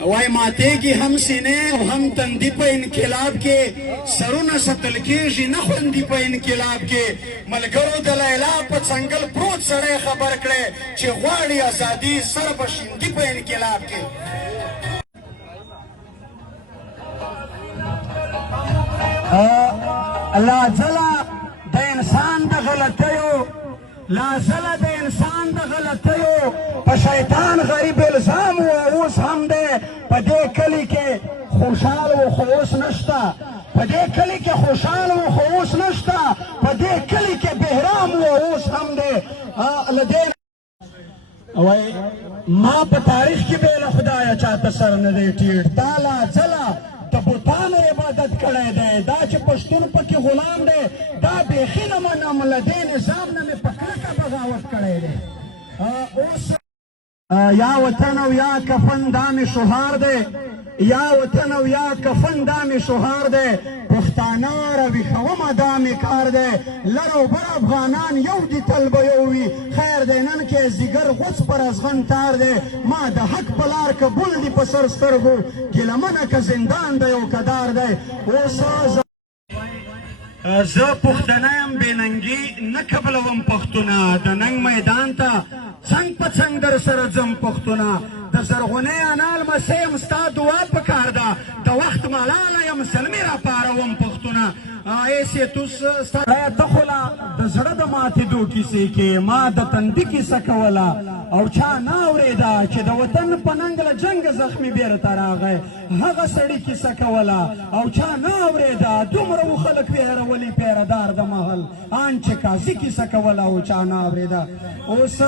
وای ماتېږي هم سینې او هم تندي په انقلاب کې سرونه ساتل کېږي نه خوندي په انقلاب کې ملګرو د لیلا په څنګل پروت سړی خبر کړی چې غواړي ازادي سر به شیندي په انقلاب کې لازله د انسان د غلطیو لازله د انسان د غلطیو په شیطان غریب الزام و اوس هم دی په دې کلي کې خوشحال و خو اوس نشته په دې کلي کې خوشحال و خو اوس نشته په دې کلي کې بهرام و اوس هم دی له دې وای ما په تاریخ کې بې له خدایه چاته سر نه دی ټیټ تا لازله د بوتانو عبادت کړی دی دا چې پښتون پکې غلام دی دا بیخي نه منم له دې نظام نه مې په کرکه بغاوت کړی دی اوس یا وطن او یا کفن دا مې شعار دی یا وطن او یا کفن دا مې شعار دی پښتانه راویښومه دا مې کار دی لر او بر افغانان یو دي تل به یو وي خیر دی نن کې ځیګر غوڅ پر ازغن تار دی ما د حق په لار که بول دي په سر سترګو ګیلمنه که زندان دی او که دار دی اوس زه پښتنه یم بې ننګي نه قبلوم پښتونه د ننګ میدان ته څنګ په څنګ در سره ځم پښتونه د زرغونې انا لمسی یم ستا دعا پکار ده د وخت ملاله یم سلمي راپاروم پښتونه ایسې توس ته خو لا د زړه د ماتېدو کیسې کې ما د تندي کیسه کوله او چا نه اورېده چې د وطن په ننګ له جنګه زخمي بیرته راغی هغه سړي کیسه کوله او چا نه اورېده دومره و خلک ویرولي پیردار د محل ان چې قاضي کیسه کوله او چا نه اورېده اوس